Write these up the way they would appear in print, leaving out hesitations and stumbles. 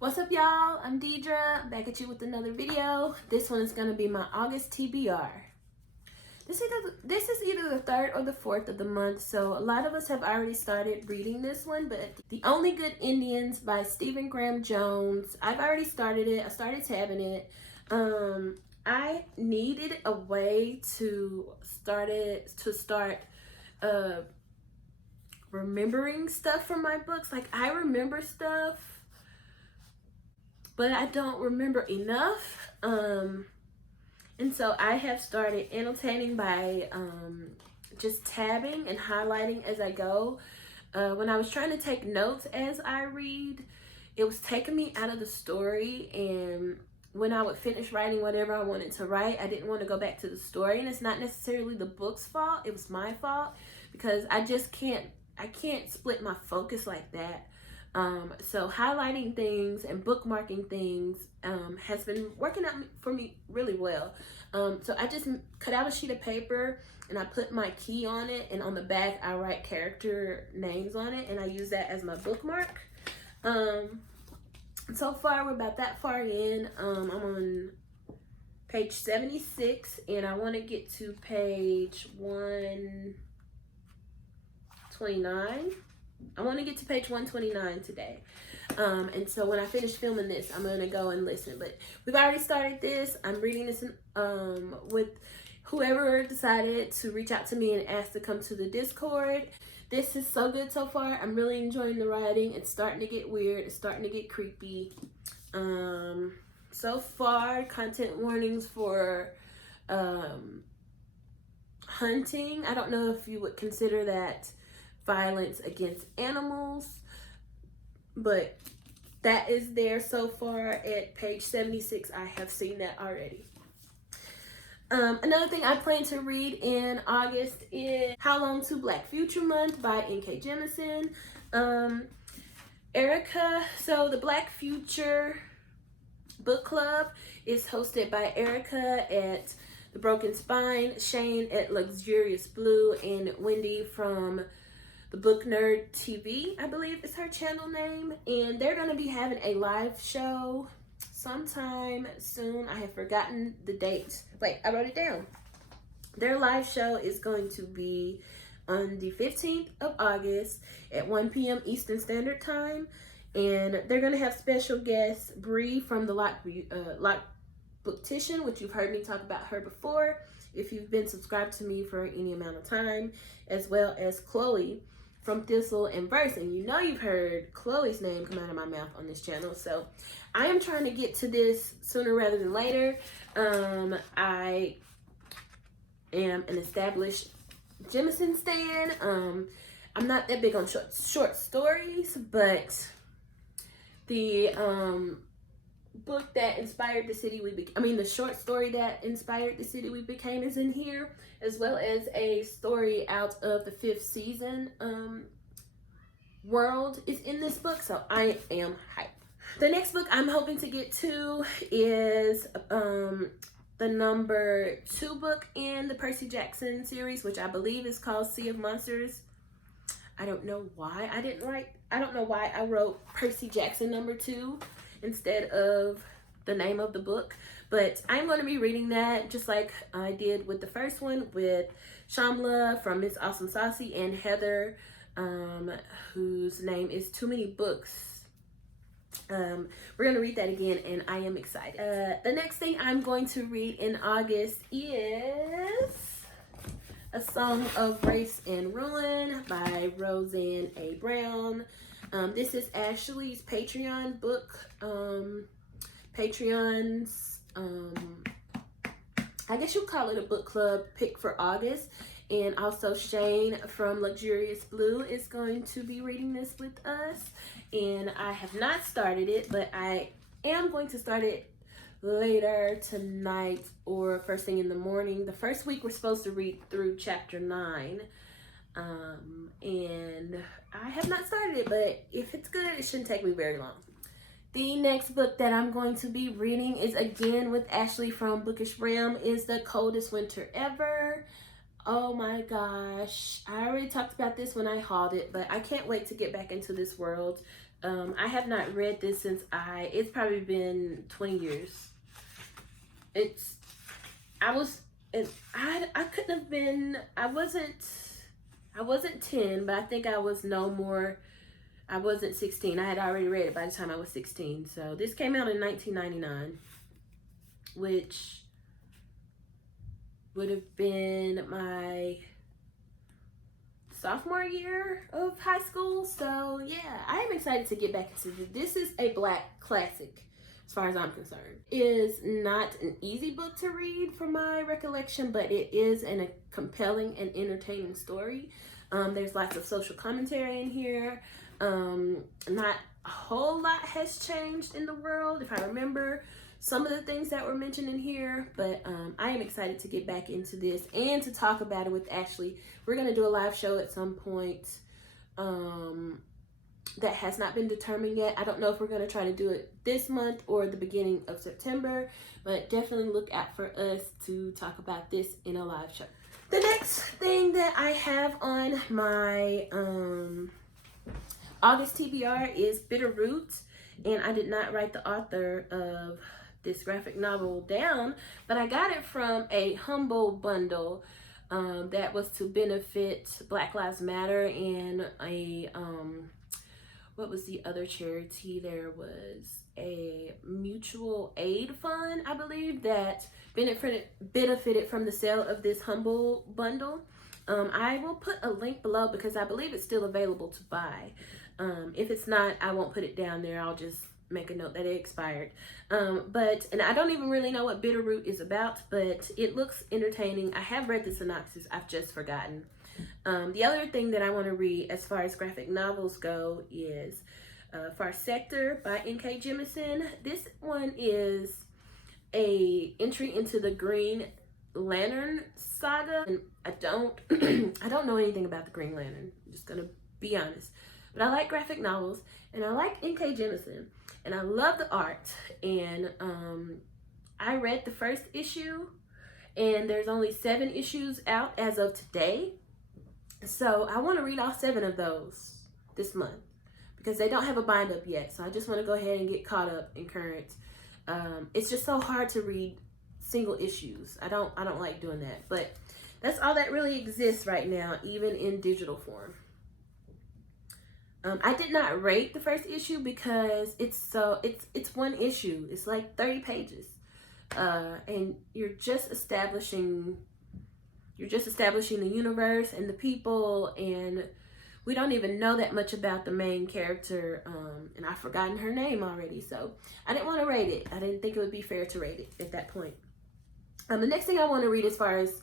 What's up, y'all? I'm Deidra, back at you with another video. This one is going to be my August TBR. This is either the 3rd or the 4th of the month, so a lot of us have already started reading this one, but The Only Good Indians by Stephen Graham Jones. I've already started it. I started tabbing it. I needed a way to start remembering stuff from my books. Like, I remember stuff, but I don't remember enough. And so I have started annotating by just tabbing and highlighting as I go. When I was trying to take notes as I read, it was taking me out of the story, and when I would finish writing whatever I wanted to write, I didn't want to go back to the story. And it's not necessarily the book's fault, it was my fault, because I can't split my focus like that. So highlighting things and bookmarking things has been working out for me really well. So I just cut out a sheet of paper and I put my key on it, and on the back I write character names on it, and I use that as my bookmark. So far we're about that far in. I'm on page 76 and I want to get to page 129. I want to get to page 129 today. And so when I finish filming this, I'm going to go and listen. But we've already started this. I'm reading this with whoever decided to reach out to me and ask to come to the Discord. This is so good so far. I'm really enjoying the writing. It's starting to get weird. It's starting to get creepy. So far, content warnings for hunting. I don't know if you would consider that violence against animals, but that is there so far at page 76. I have seen that already. Another thing I plan to read in August is How Long to Black Future Month by N.K. Jemisin. Erica, so the Black Future book club is hosted by Erica at The Broken Spine, Shane at Luxurious Blue, and Wendy from The Book Nerd TV, I believe is her channel name. And they're going to be having a live show sometime soon. I have forgotten the date. Wait, I wrote it down. Their live show is going to be on the 15th of August at 1 p.m. Eastern Standard Time. And they're going to have special guests, Bree from the Lock Booktician, which you've heard me talk about her before if you've been subscribed to me for any amount of time, as well as Chloe from Thistle and Verse. And you know you've heard Chloe's name come out of my mouth on this channel. So I am trying to get to this sooner rather than later. I am an established Jemisin stan. I'm not that big on short stories, but the book that inspired the city the short story that inspired the city we became is in here, as well as a story out of the 5th season world is in this book, so I am hyped. The next book I'm hoping to get to is the number 2 book in the Percy Jackson series, which I believe is called Sea of Monsters. I don't know why I wrote Percy Jackson number 2 instead of the name of the book, but I'm going to be reading that just like I did with the first one with Shamla from Miss Awesome Saucy and Heather, whose name is Too Many Books. We're going to read that again, and I am excited. The next thing I'm going to read in August is A Song of Race and Ruin by Roseanne A. Brown. This is Ashley's Patreon book. Patreon's, I guess you call it a book club pick for August. And also Shane from Luxurious Blue is going to be reading this with us. And I have not started it, but I am going to start it later tonight or first thing in the morning. The first week we're supposed to read through chapter 9. And I have not started it, but if it's good, it shouldn't take me very long. The next book that I'm going to be reading is again with Ashley from Bookish Realm, is The Coldest Winter Ever. Oh my gosh, I already talked about this when I hauled it, but I can't wait to get back into this world. I have not read this since it's probably been 20 years. I couldn't have been, I wasn't 10, but I think I was no more, I wasn't 16. I had already read it by the time I was 16. So this came out in 1999, which would have been my sophomore year of high school. So yeah, I am excited to get back into this. This is a Black classic as far as I'm concerned. It is not an easy book to read from my recollection, but it is a compelling and entertaining story. There's lots of social commentary in here. Not a whole lot has changed in the world, if I remember some of the things that were mentioned in here, but I am excited to get back into this and to talk about it with Ashley. We're going to do a live show at some point that has not been determined yet. I don't know if we're going to try to do it this month or the beginning of September, but definitely look out for us to talk about this in a live show. The next thing that I have on my August TBR is Bitterroot, and I did not write the author of this graphic novel down, but I got it from a humble bundle that was to benefit Black Lives Matter and a what was the other charity? There was a mutual aid fund, I believe, that benefited from the sale of this humble bundle. I will put a link below because I believe it's still available to buy. If it's not, I won't put it down there. I'll just make a note that it expired. And I don't even really know what Bitterroot is about, but it looks entertaining. I have read the synopsis. I've just forgotten. The other thing that I want to read as far as graphic novels go is Far Sector by N.K. Jemisin. This one is a entry into the Green Lantern saga, and I don't know anything about the Green Lantern. I'm just gonna be honest, but I like graphic novels and I like N.K. Jemisin and I love the art. And I read the first issue, and there's only 7 issues out as of today. So I want to read all 7 of those this month because they don't have a bind up yet. So I just want to go ahead and get caught up in current. It's just so hard to read single issues. I don't like doing that, but that's all that really exists right now, even in digital form. I did not rate the first issue because it's one issue. It's like 30 pages. And you're just establishing the universe and the people, and we don't even know that much about the main character, and I've forgotten her name already, so I didn't want to rate it. I didn't think it would be fair to rate it at that point. The next thing I want to read as far as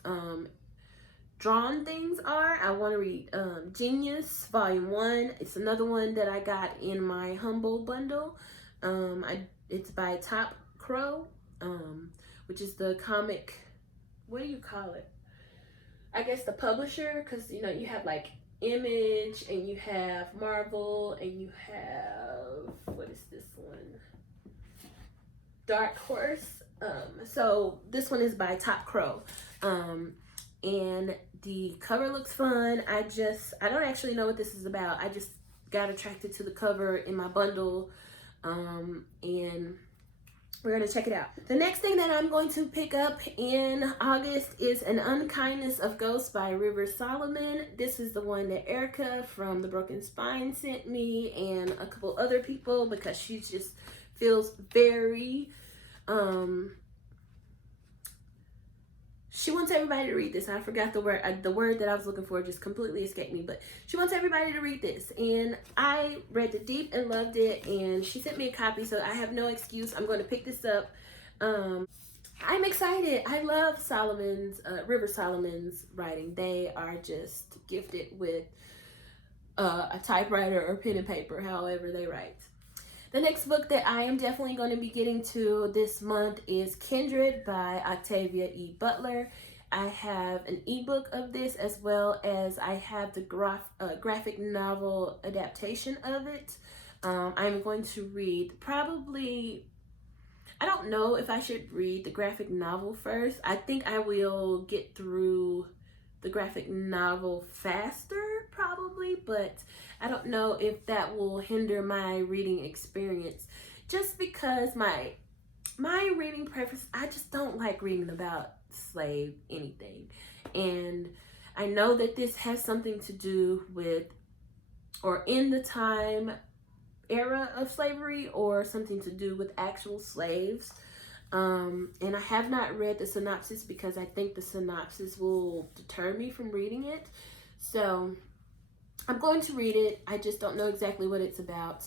drawn things are, I want to read Genius Volume 1. It's another one that I got in my humble bundle. It's by Top Crow, which is the comic, what do you call it? I guess the publisher, because you know you have like Image and you have Marvel and you have, what is this one? Dark Horse. So this one is by Top Crow. And the cover looks fun. I don't actually know what this is about. I just got attracted to the cover in my bundle, and we're gonna check it out. The next thing that I'm going to pick up in August is An Unkindness of Ghosts by River Solomon. This is the one that Erica from The Broken Spine sent me, and a couple other people, because she just feels very she wants everybody to read this. I forgot the word. The word that I was looking for just completely escaped me. But she wants everybody to read this. And I read the deep and loved it. And she sent me a copy, so I have no excuse. I'm going to pick this up. I'm excited. I love River Solomon's writing. They are just gifted with a typewriter or pen and paper, however they write. The next book that I am definitely going to be getting to this month is Kindred by Octavia E. Butler. I have an ebook of this, as well as I have the graphic novel adaptation of it. I'm going to read I don't know if I should read the graphic novel first. I think I will get through the graphic novel faster, probably, but I don't know if that will hinder my reading experience, just because my reading preference, I just don't like reading about slave anything. And I know that this has something to do with, or in the time era of slavery, or something to do with actual slaves. And I have not read the synopsis because I think the synopsis will deter me from reading it. So I'm going to read it. I just don't know exactly what it's about.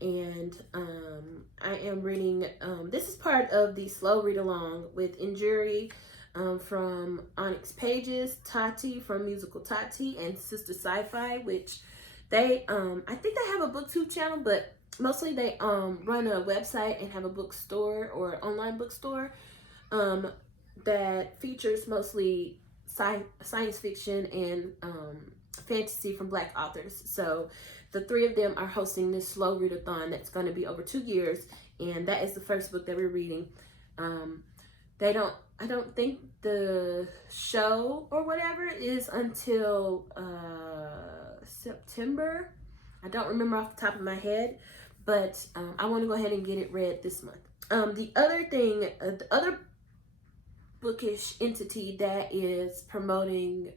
And I am reading, this is part of the slow read along with Injury from Onyx Pages, Tati from Musical Tati, and Sistah Souljah, which they, I think they have a booktube channel, but mostly they run a website and have a bookstore or online bookstore that features mostly science fiction and fantasy from Black authors. So the three of them are hosting this slow readathon that's going to be over 2 years, and that is the first book that we're reading. I don't think the show or whatever is until September. I don't remember off the top of my head, but I want to go ahead and get it read this month. The other thing, the other bookish entity that is promoting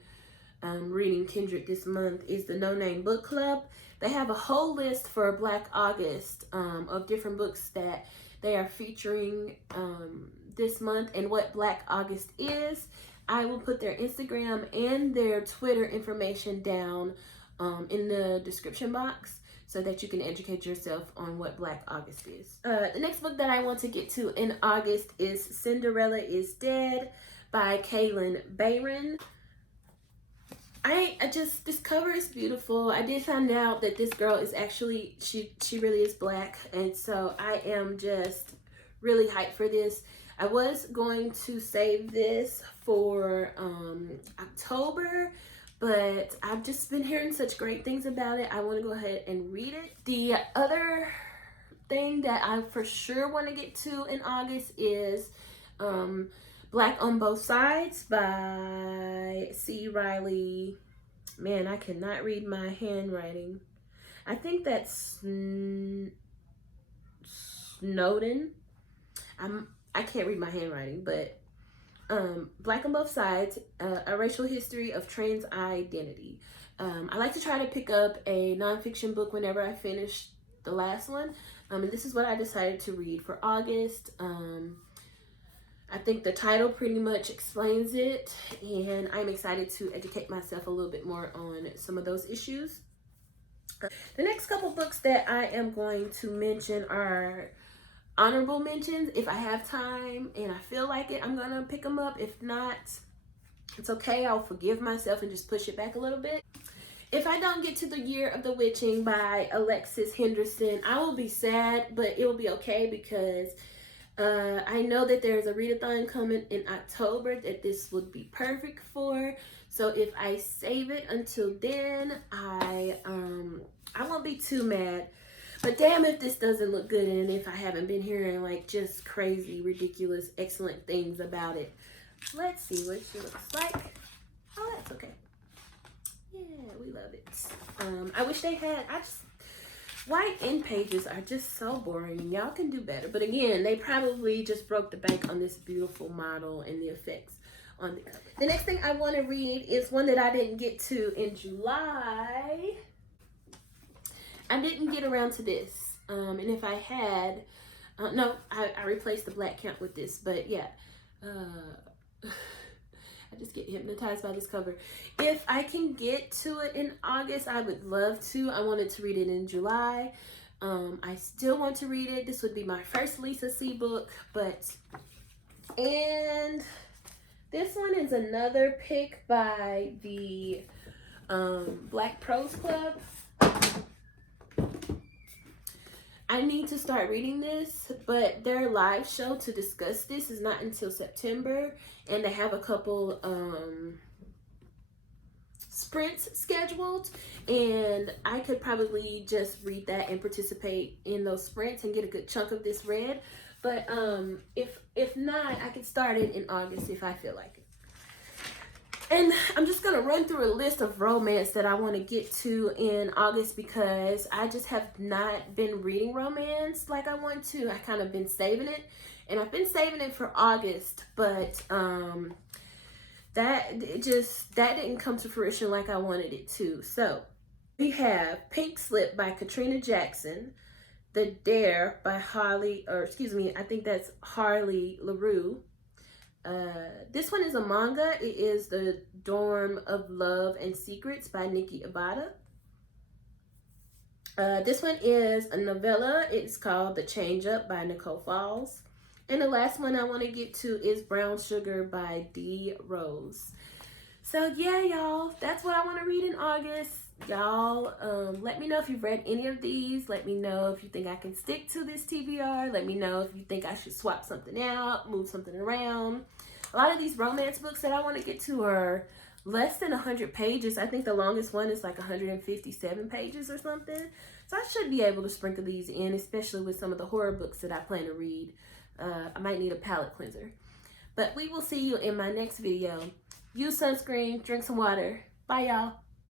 reading Kindred this month is the No Name Book Club. They have a whole list for Black August of different books that they are featuring this month. And what Black August is, I will put their Instagram and their Twitter information down in the description box so that you can educate yourself on what Black August is. The next book that I want to get to in August is Cinderella is Dead by Kaylin Bayron. I just, this cover is beautiful. I did find out that this girl is actually, she really is Black, and so I am just really hyped for this. I was going to save this for October, but I've just been hearing such great things about it. I want to go ahead and read it. The other thing that I for sure want to get to in August is Black on Both Sides by C. Riley. Man, I cannot read my handwriting. I think that's Snowden. I can't read my handwriting, but Black on Both Sides, A Racial History of Trans Identity. I like to try to pick up a nonfiction book whenever I finish the last one. And this is what I decided to read for August. I think the title pretty much explains it, and I'm excited to educate myself a little bit more on some of those issues. The next couple books that I am going to mention are honorable mentions. If I have time and I feel like it, I'm gonna pick them up. If not, it's okay. I'll forgive myself and just push it back a little bit. If I don't get to The Year of the Witching by Alexis Henderson, I will be sad, but it will be okay because I know that there's a readathon coming in October that this would be perfect for. So if I save it until then, I won't be too mad. But damn if this doesn't look good, and if I haven't been hearing like just crazy, ridiculous, excellent things about it. Let's see what she looks like. Oh, that's okay. Yeah, we love it. I wish they had, white end pages are just so boring. Y'all can do better. But again, they probably just broke the bank on this beautiful model and the effects on the cover. The next thing I want to read is one that I didn't get to in July. I didn't get around to this. And if I had, no, I replaced the black count with this. But yeah, I just get hypnotized by this cover. If I can get to it in August, I would love to. I wanted to read it in July. I still want to read it. This would be my first Lisa C book, and this one is another pick by the Black Prose Club. I need to start reading this, but their live show to discuss this is not until September, and they have a couple sprints scheduled, and I could probably just read that and participate in those sprints and get a good chunk of this read. But if not, I could start it in August if I feel like it. And I'm just going to run through a list of romance that I want to get to in August because I just have not been reading romance like I want to. I kind of been saving it, and I've been saving it for August, but that didn't come to fruition like I wanted it to. So we have Pink Slip by Katrina Jackson, The Dare by Harley LaRue. This one is a manga. It is The Dorm of Love and Secrets by Nikki Abada. This one is a novella. It's called The Change Up by Nicole Falls. And the last one I want to get to is Brown Sugar by DEE-druh. So yeah, y'all, that's what I want to read in August. Y'all, let me know if you've read any of these. Let me know if you think I can stick to this TBR. Let me know if you think I should swap something out, move something around. A lot of these romance books that I want to get to are less than 100 pages. I think the longest one is like 157 pages or something. So I should be able to sprinkle these in, especially with some of the horror books that I plan to read. I might need a palate cleanser. But we will see you in my next video. Use sunscreen, drink some water. Bye, y'all.